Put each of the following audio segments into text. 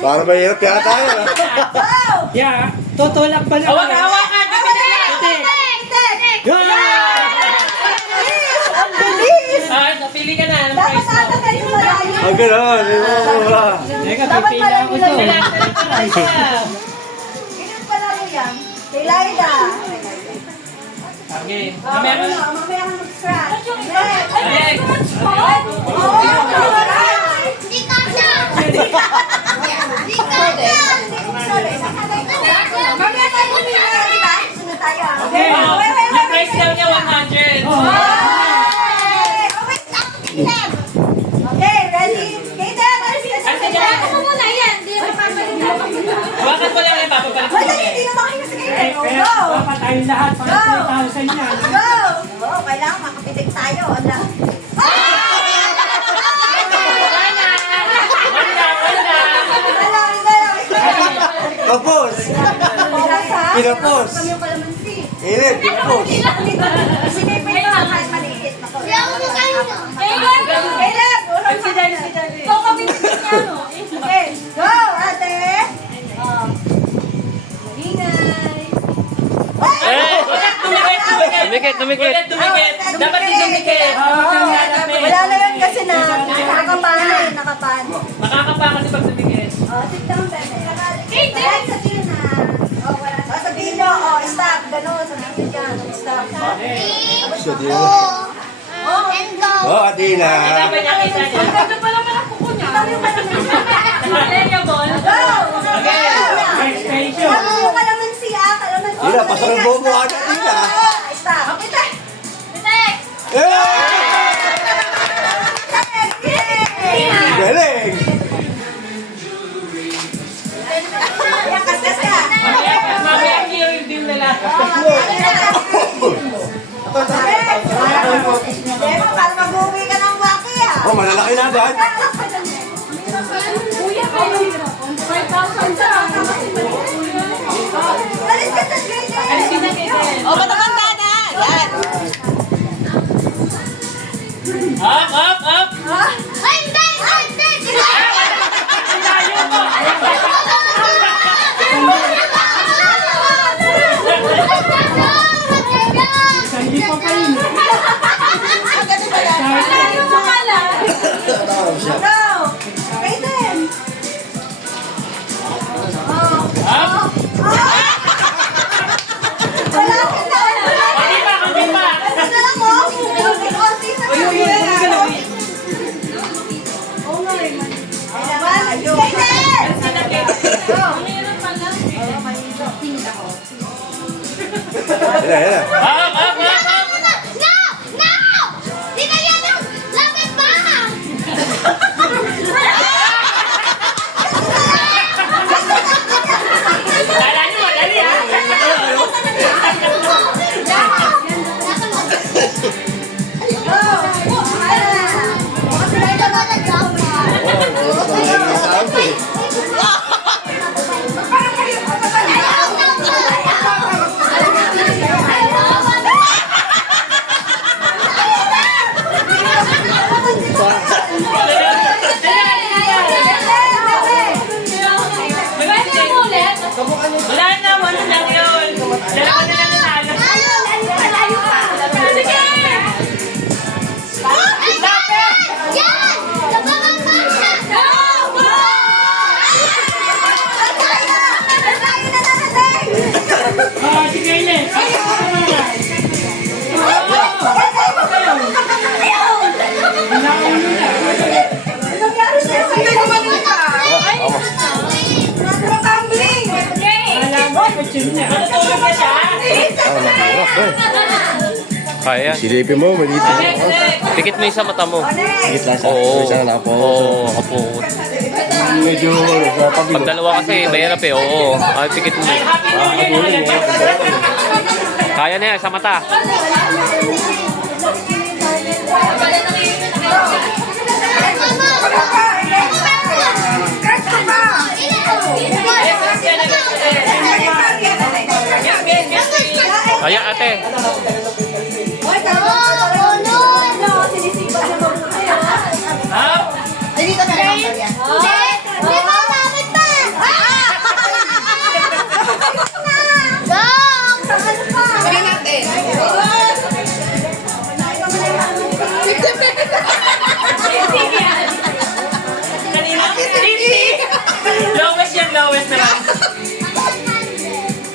Para mahirap yata yun. Yeah, tutulak pa naman. Hawak-hawak ka! Ang bilis! Ay, napili ka na. Anong Dapat price mo? ata kayo malayo. Ang gano'n. Teka, Dapat pipila ako malayo to. lang. Price mo. Ganyan pala mo yan. Kay Laida. Okay. Mamaya Mamaya ka mag-scratch. Ay, Di kasha! Di kasha! Mamaya tayo pumila, di ba? Sunod tayo. Okay. yung price daw niya 100. Okay, ready? Kaden, alis ka sa kanya. muna yan? Di mo Bakit mo lang yung papabalik Hoy, mo dali, hindi na makikita sa Kaden. Kaya Go! dapat tayong lahat para 3,000 yan. Go! Oo, kailangan makapitik tayo. Ala. Kapos. Pinapos. Kami yung kalamansi. Init, pinapos. Sinipin mo, kahit maliit. Nako. Di ako makain no. Caleb, walang Okay, go, ate. Ingay. Dumikit. Dapat di dumikit. Wala na yun kasi na nakapan. Makakapa kasi pag dumikit. Oh, sit down, bebe. Wala sabihin na. Oh, wala. Oh, sabihin nyo, oh, stop. Ganun, sabihin nyo dyan. Stop. So, di Oh, And go. Oh, Athena. Kita niya. ganda pa naman ang kuko niya. Itaw yung kalamansi. Playable. Go! Next station. Itaw yung kalamansi, ah. Kalamansi. Tira, pasok ang bobo ka na, Tira. Stop. Okay, Galing! Yan, kaskas ka. Mamaya clear yung deal nila. Demo, para mag-uwi ka ng waki, ah. Oh, malalaki na agad. Kuya, kayo. 5,000 sa. Alis ka sa gate. Oh, matamanda na. Yan. Up. Ha? Hindi! Hindi pa pa yun. Layo mo ka lang. Go! Kaden. Up. Wala ka na. Hindi pa. Ano na lang mo? Konti na lang. Oo nga eh. Kaden! Go! Yan. Up. No! Di na yan ang lapit ba? Kala niyo madali ha. Wala na, wala lang yun. Dalawa na lang nanalo. Sige! Yan! Labangan mo siya! Sige, Ines. Matutulog na siya. Kaya. Silipin mo, maliit. Next. Pikit mo yung sa mata mo. Higit lang sa Oo. isa na po. Oo, kapo. Medyo sa Pag pabilo. dalawa kasi, mahirap eh. Oo. Ay, pikit mo. Happy New Year. Kaya na yan, sa mata. Kaya ate. Up. Hindi! Di ba, lapit pa! Lowest yan, lowest naman.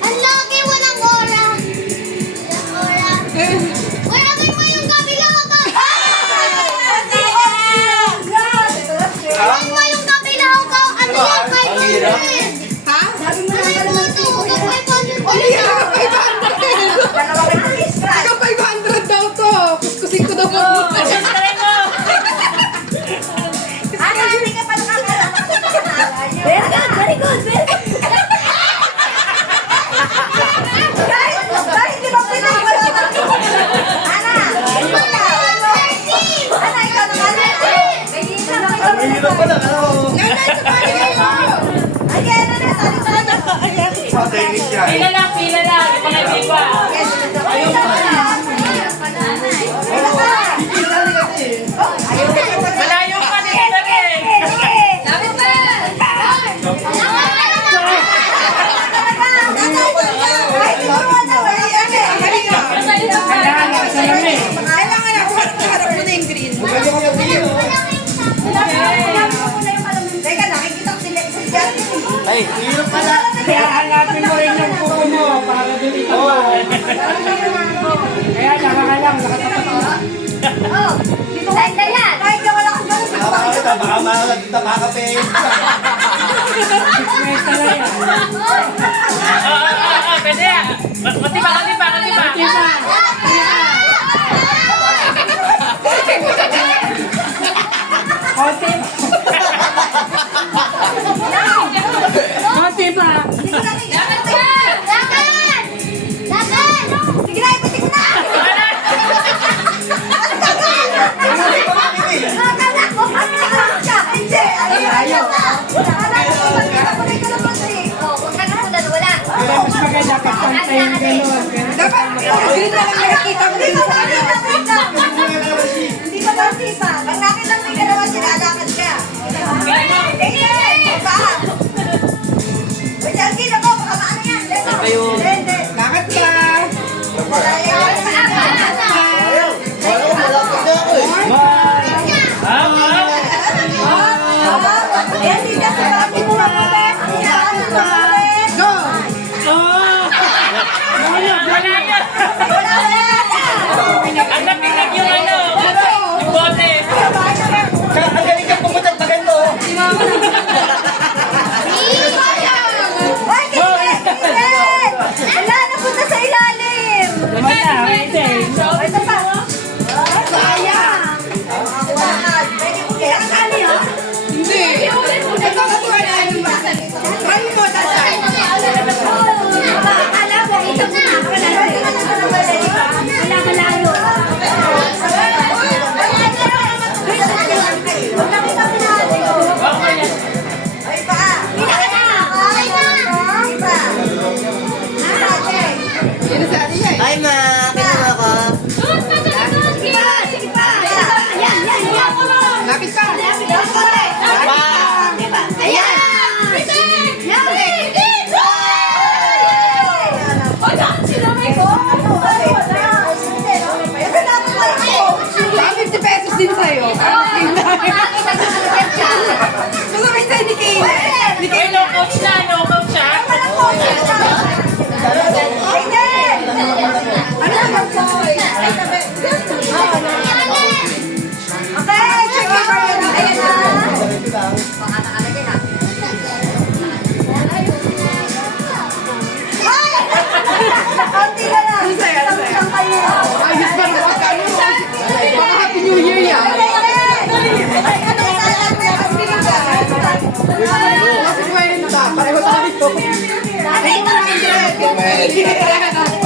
Ang laki, walang ora. Walang ora. Wala mo yung kabilang ako. Wala mo yung kabilang ako. Ano yan? 500. Ha? Sabi mo naman Ano naman ito? 500. Oli, 500. Dalawa ka ng scratch. 500 daw to. Kuskusin ko daw po. Try mo. Ano, hindi ka pa nakakalaman. Very good, very good, very good. Guys, di ba pinapala? Ana, Ana, ikaw naman. Ang hirap pala, ano? Ayan, ano, sali-sali. Sa technique yan. Pila lang, pila lang. Di pa nga iba. Malayo pa din kami. Kailangan sa lamig. Kailangan ako harap mo na yung green. Teka, nakikita ko sila sa Justin. Ay, hirap pala. Kaya hanapin mo rin yung kuko mo para doon ito ba. Kaya saka lang, nakatapat ka. Oh, dito ka yan. Kahit na wala kang ganun. Nakakita, baka makakape. Mesa na yan. Pwede. Katiba. Diba? Konti. Konti pa. Sige na, iputik mo na. Akala ko, siya. Hindi. Ayaw. Akala ko, magkita ko rin ka naman eh. Oh, huwag ka na muna, wala. Kaya mas maganda pag pantay yung gano'n. Dapat green na lang nakikita mo dito sa ano. Hindi ko daw sipa. Pag nakita mo yung ganawa sila, alakad ka. Tingin! Pa! Wait, Alkin ako, baka maano yan. Hindi. Lakad ka. Ayan, hindi ka sa bakit mo mamulit. Ayan, mamulit. Go! Oh! Malayo. Wala na. Ang napinag yung ano. Yung bote. Ang galing ka pumutat na ganito. Ay, kikit! Wala, napunta sa ilalim. Naman na, pwede. Ay, ito pa. Ay, sayang. Pwede mo kaya kasali, ha? Hindi. Ito katuwa na yung bata. Try mo, tatay. Akala mo, ito na. Wala malayo. Ay, pa. Ay, pa. Sino sa atin yan? Ay, ma, kinuha ko. Sige pa. Ayan, yan, yan. Lapit ka. Ayan. Baka 50 pesos din sa'yo. Masakit sa'yo ni Kayla. Ay, no coach na. No coach siya. Okay, check it out. Ayan na. Kaunti na lang. Ano sa'yo? Ano sa'yo? Ayos ba naman ka? Ano? Baka Happy New Year yan. Kasi 20. Pareho tayo. Dito ka na tatay.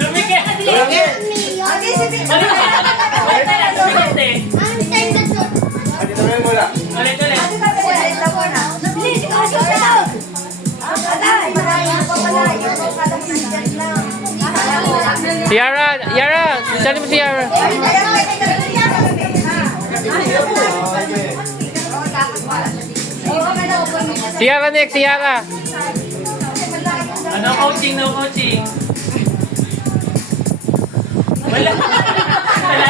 Dumikit. Dito na yung mula. Ulit. Si Yara, dali mo si Yara. Si Yara next, si Yara. Ano coaching, no coaching. Wala. Wala.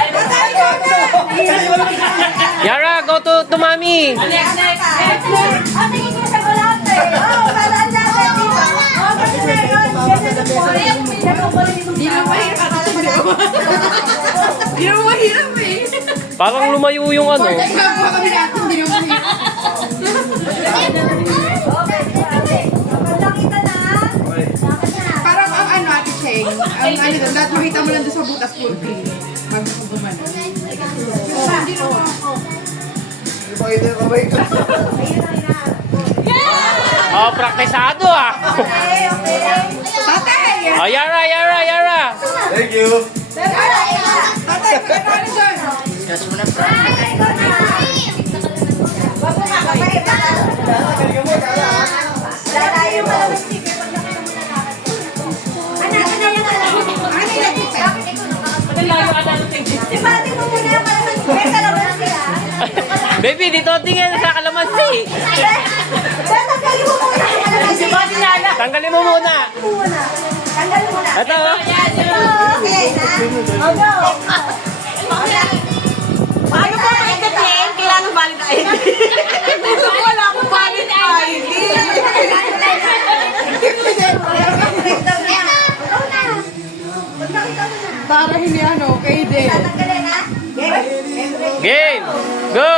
Yara, go to mommy. Next, next, next. Tingin ko sa bulate. Paraan natin, di ba? Kasi meron. Hindi na mahirap. Hindi na mahirap eh. Parang lumayo yung ano. Nagkakawa kami natin, hindi na mahirap. Nakita na. Parang ang ano, Ate Cheng, ang ano doon, lahat makita mo lang doon sa butas full cream. Mag-guman. Hindi na ako. Pakita yung kamay ko. Oh, praktisado ah. Tatay! Oh, Yara, Yara, Yara. Thank you. Tatay, ano doon? Galingan mo, Tara. Lalayo mo lang si Pipe pag nakita mo na lakad. Ano yung alam mo? Ano yung nakita? Magalayo ka na ng tingin. Si Pati mo muna yung kalaman. May kalaman siya. Baby, dito tingin sa kalamansi. Pero tanggalin mo muna yung kalaman Si Boss Nala. Tanggalin mo muna. muna. Tanggalin mo muna. Ito, oh. Okay na. O go. Paano po maikatin? Kailangan valid ID. Wala akong valid ID. Para hindi ano, okay din. Tanggalin na. Game. Go.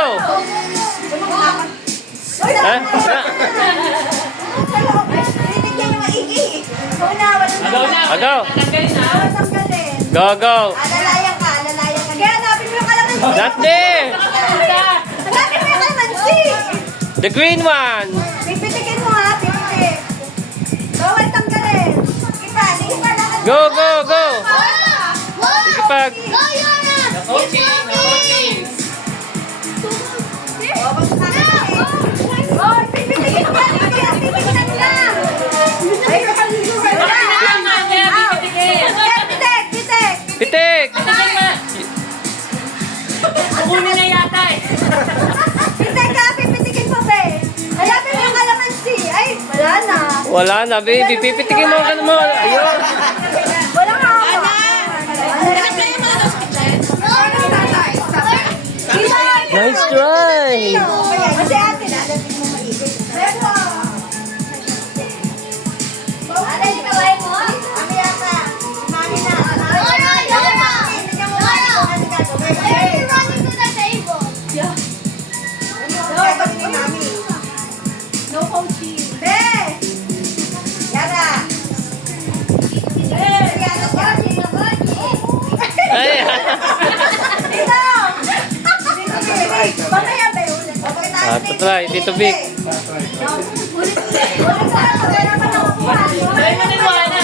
Ha? Binigyan yung maigi. Una, walang Agaw na. Agaw. Tatanggalin na. tanggalin. Go, go. Alalayan ka, alalayan ka. Kaya hanapin mo yung kalamansi. That's there. Hanapin mo yung kalamansi. The green one. Pipitikin mo ha, pipitik. Bawal tanggalin. Sige pa lakad. Go, go, go. Sige pag. Coaching, coaching. Oh, pipitikin mo. Pipitikin lang. Ay, wala. Tama, kaya pipitigil. Pitik, pitik. Pitik. Tagal na. Kukunin na yata eh. Pitik ka, pipitikin mo, be. Hanapin mo yung kalamansi. Ay, wala na. Wala na, baby. Pipitikin mo. Ganun mo. Ayun. Wala nga ako. Nice try. Kasi ate, nalating mo maigi. Pero, ate, yung kaway mo? Kami yata. Mami na. Tingnan mo ba? Ano gagawin? Dapat ni Mami. No coaching. Be! Yara! Yara, coaching. Ay. Dito! Mamaya, be, ulit. Okay, tayo. Ah, try. Dito, Vic. Ulit ka, wala pa nakukuha. Dahil mo niliwana.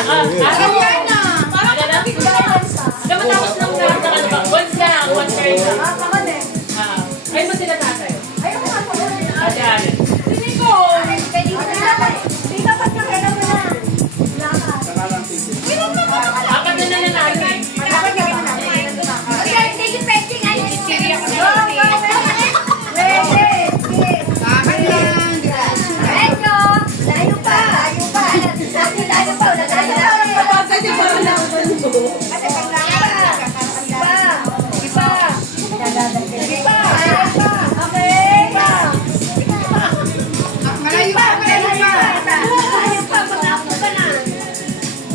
Parang ka na. Dapat tapos ng ano ba? Once ka lang, once ka rin. Ay mo sila tatay. Ayun nga po. Ate Allen. Hindi ko. Hindi dapat yung kailan mo na. Lakad. Apat na nanalo eh. Dapat yung kailan mo na. Okay, hindi yung pending. Ay, Ready. Akin lang. Medyo. Layo pa. Layo pa. Layo pa. Layo pa. Kasi parang lang. Kasi paglakas. Iba. Iba. Okay. Malayo pa, malayo pa. Layo pa. Pag-ako ka na.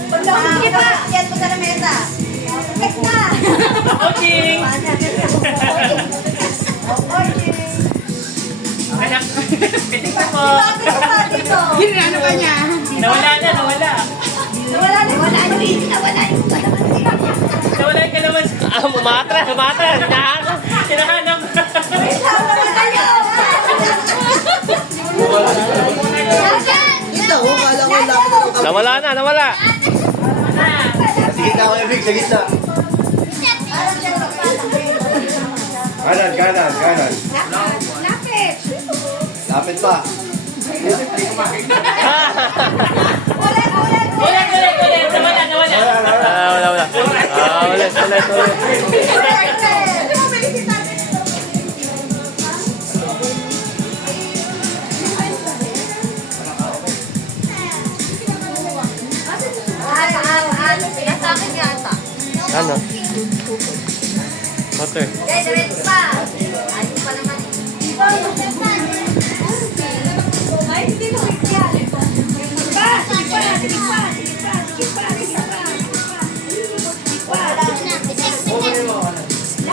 Pag-ako pa. Yan po sa lamesa. Next na. Coaching. Anak. Pitik na po. Dito. Ginano ka niya. Nawala na, nawala. Nawala na. Nawala yung Kalaman. Ah, umatras, umatras. Hinahanap. Hinahanap. Nawala na, nawala. Sa gitna ko yung Vic, sa gitna. Kanan, kanan, kanan. Lapit. Lapit pa. Ulit. Ulit. Nawala. Ah, wala, wala. Ah, ulit. Sa akin yata. Ano? Water. Okay, diretso pa. Ayun pa naman. Ay, hindi mo yan. Sige pa.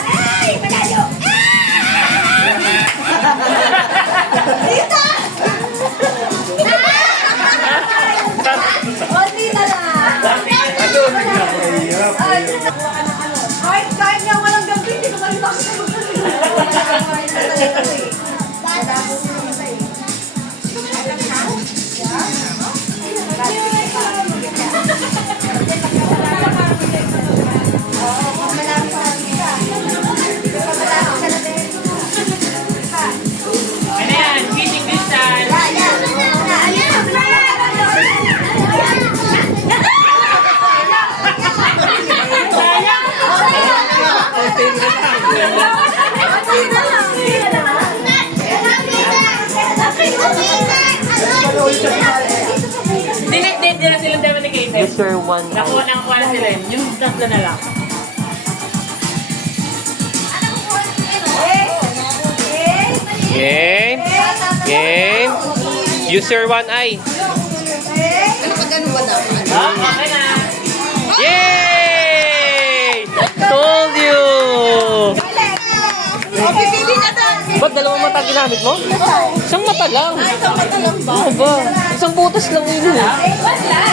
Ay, malayo. Dito! Konti na lang. Hirap. Kahit nga walang gabi, hindi ko kayo Ano yan? Fishing distance. Dinagdate nila silang dedicated. User 1. Nakuha na sila yun. Yung tatlo na lang. Game. Game. User 1i. Ah, okay na. Yay! Told you! Ba't dalawang mata ginamit mo? Isang mata lang. Isang mata lang ba? Ano ba? Isang butas lang yun. Wala.